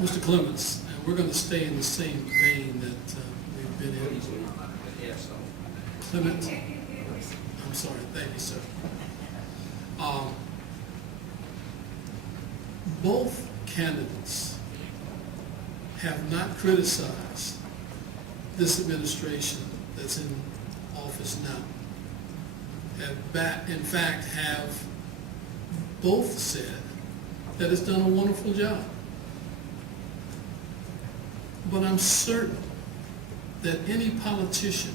Mr. Clements, and we're going to stay in the same vein that we've been in. Clement, I'm sorry, thank you, sir. Both candidates have not criticized this administration that's in office now. In fact, have both said that it's done a wonderful job. But I'm certain that any politician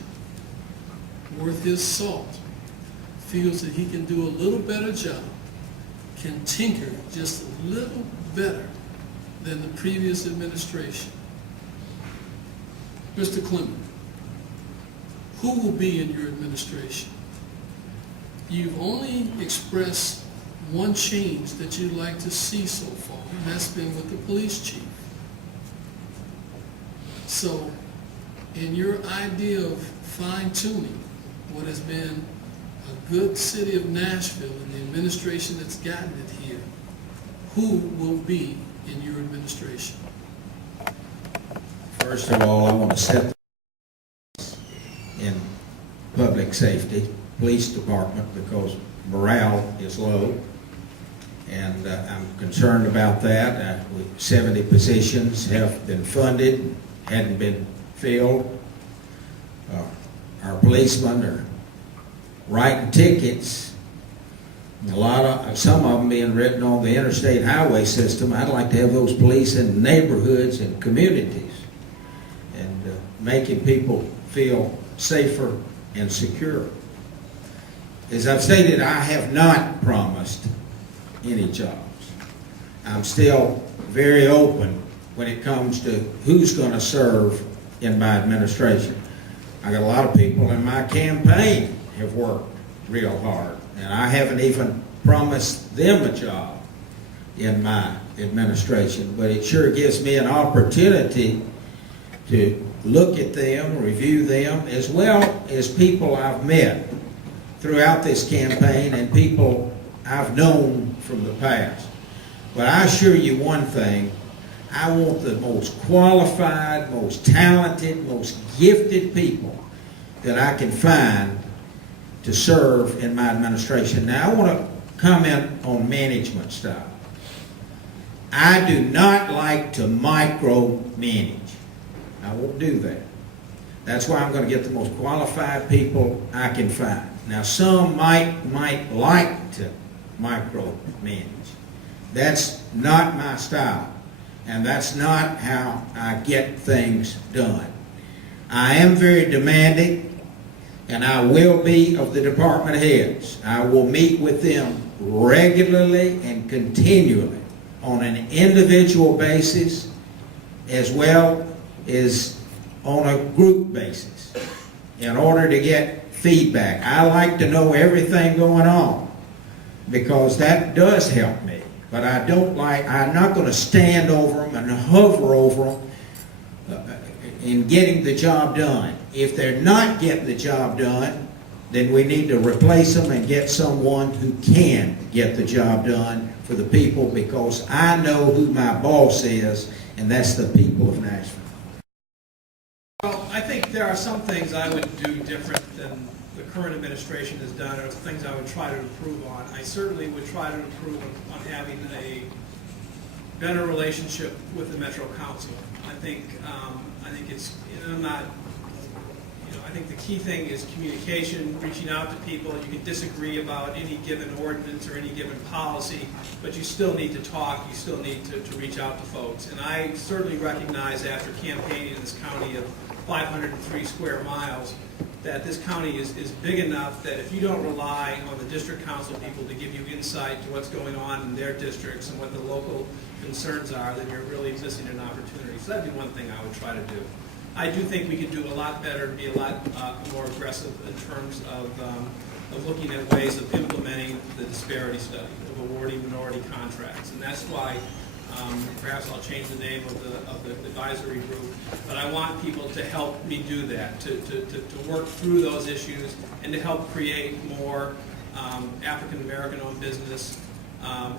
worth his salt feels that he can do a little better job, can tinker just a little better than the previous administration. Mr. Clement, who will be in your administration? You've only expressed one change that you'd like to see so far, and that's been with the police chief. So, in your idea of fine-tuning what has been a good city of Nashville and the administration that's gotten it here, who will be in your administration? First of all, I want to set in public safety, police department, because morale is low, and I'm concerned about that. 70 positions have been funded, hadn't been filled. Our policemen are writing tickets. Some of them being written on the interstate highway system. I'd like to have those police in neighborhoods and communities, and making people feel safer and secure. As I've stated, I have not promised any jobs. I'm still very open when it comes to who's going to serve in my administration. I got a lot of people in my campaign have worked real hard, and I haven't even promised them a job in my administration, but it sure gives me an opportunity to look at them, review them, as well as people I've met throughout this campaign and people I've known from the past. But I assure you one thing, I want the most qualified, most talented, most gifted people that I can find to serve in my administration. Now, I want to comment on management style. I do not like to micromanage. I won't do that. That's why I'm going to get the most qualified people I can find. Now, some might like to micromanage. That's not my style, and that's not how I get things done. I am very demanding, and I will be of the department heads. I will meet with them regularly and continually on an individual basis as well as on a group basis in order to get feedback. I like to know everything going on because that does help me. But I'm not going to stand over them and hover over them in getting the job done. If they're not getting the job done, then we need to replace them and get someone who can get the job done for the people, because I know who my boss is, and that's the people of Nashville. Well, I think there are some things I would do different than the current administration has done, or things I would try to improve on. I certainly would try to improve on having a better relationship with the Metro Council. I think it's, I'm not, I think the key thing is communication, reaching out to people. You can disagree about any given ordinance or any given policy, but you still need to talk. You still need to reach out to folks. And I certainly recognize, after campaigning in this county of 503 square miles, that this county is big enough that if you don't rely on the district council people to give you insight to what's going on in their districts and what the local concerns are, then you're really missing an opportunity. So that'd be one thing I would try to do. I do think we could do a lot better, be a lot more aggressive in terms of looking at ways of implementing the disparity study, of awarding minority contracts. And that's why perhaps I'll change the name of the advisory group, but I want people to help me do that, to work through those issues and to help create more African American owned business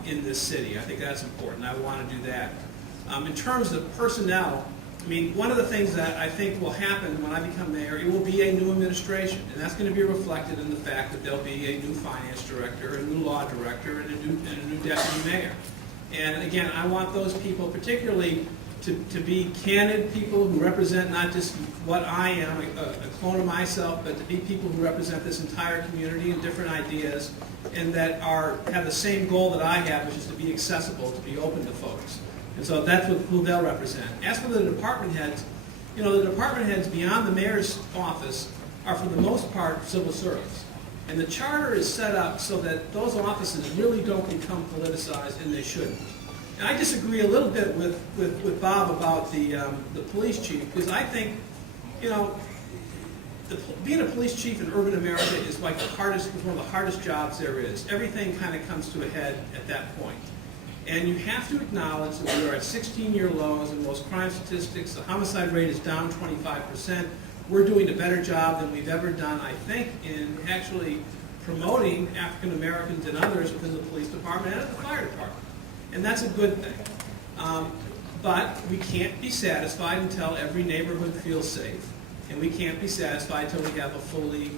in this city. I think that's important. I want to do that. In terms of personnel, I mean, one of the things that I think will happen when I become mayor, it will be a new administration, and that's going to be reflected in the fact that there'll be a new finance director, a new law director, and a new deputy mayor. And again, I want those people particularly to be candid people who represent not just what I am, a clone of myself, but to be people who represent this entire community and different ideas, and that have the same goal that I have, which is to be accessible, to be open to folks. And so that's who they'll represent. As for the department heads, you know, the department heads beyond the mayor's office are for the most part civil service. And the charter is set up so that those offices really don't become politicized, and they shouldn't. And I disagree a little bit with Bob about the police chief, because I think, you know, being a police chief in urban America is like one of the hardest jobs there is. Everything kind of comes to a head at that point. And you have to acknowledge that we are at 16-year lows in most crime statistics. The homicide rate is down 25%. We're doing a better job than we've ever done, I think, in actually promoting African Americans and others within the police department and the fire department. And that's a good thing. But we can't be satisfied until every neighborhood feels safe. And we can't be satisfied until we have a fully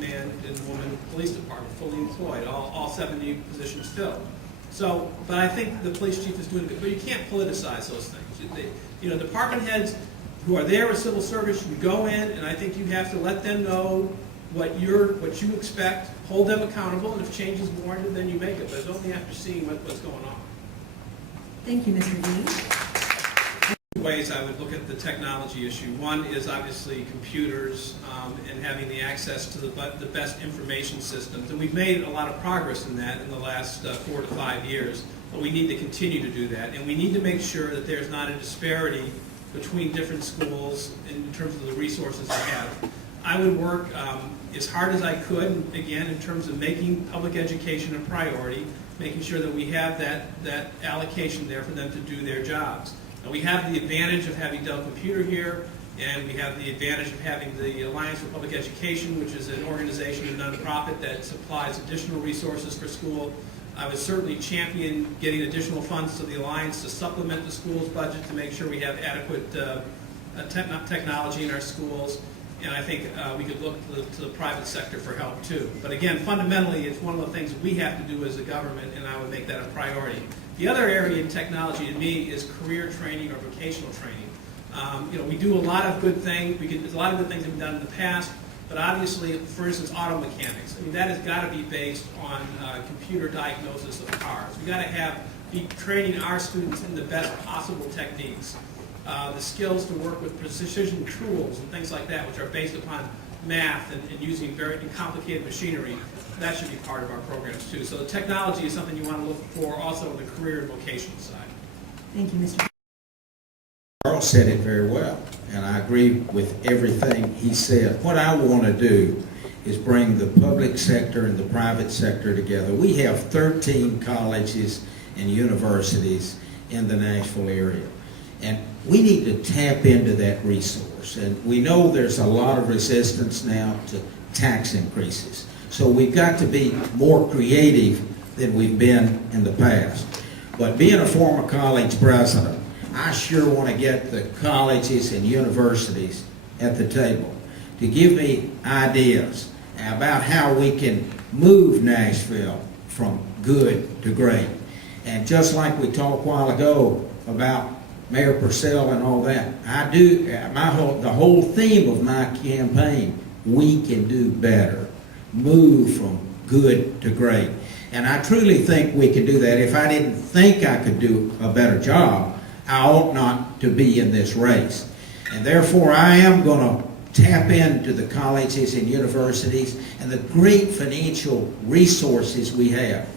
manned and woman police department, fully employed, all 70 positions filled. So, but I think the police chief is doing good. But you can't politicize those things. You know, department heads who are there with civil service, you go in, and I think you have to let them know what you expect, hold them accountable, and if change is warranted, then you make it. But it's only after seeing what's going on. Thank you, Mr. Dean. Ways I would look at the technology issue. One is obviously computers and having the access to the best information systems. And we've made a lot of progress in that in the last 4 to 5 years, but we need to continue to do that. And we need to make sure that there's not a disparity between different schools in terms of the resources they have. I would work as hard as I could, again, in terms of making public education a priority, making sure that we have that allocation there for them to do their jobs. Now, we have the advantage of having Dell Computer here, and we have the advantage of having the Alliance for Public Education, which is an organization, a nonprofit that supplies additional resources for school. I would certainly champion getting additional funds to the Alliance to supplement the school's budget to make sure we have adequate technology in our schools. And I think we could look to the private sector for help too. But again, fundamentally, it's one of the things we have to do as a government, and I would make that a priority. The other area in technology to me is career training or vocational training. You know, we do a lot of good things. There's a lot of good things that we've done in the past, but obviously, for instance, auto mechanics. I mean, that has got to be based on computer diagnosis of cars. We've got to be training our students in the best possible techniques. The skills to work with precision tools and things like that, which are based upon math and using very complicated machinery. That should be part of our programs too. So the technology is something you want to look for also on the career and vocational side. Thank you, Mr. Carl said it very well, and I agree with everything he said. What I want to do is bring the public sector and the private sector together. We have 13 colleges and universities in the Nashville area, and we need to tap into that resource. And we know there's a lot of resistance now to tax increases. So we've got to be more creative than we've been in the past. But being a former college president, I sure want to get the colleges and universities at the table to give me ideas about how we can move Nashville from good to great. And just like we talked a while ago about Mayor Purcell and all that, the whole theme of my campaign, we can do better, move from good to great. And I truly think we can do that. If I didn't think I could do a better job, I ought not to be in this race. And therefore, I am going to tap into the colleges and universities and the great financial resources we have.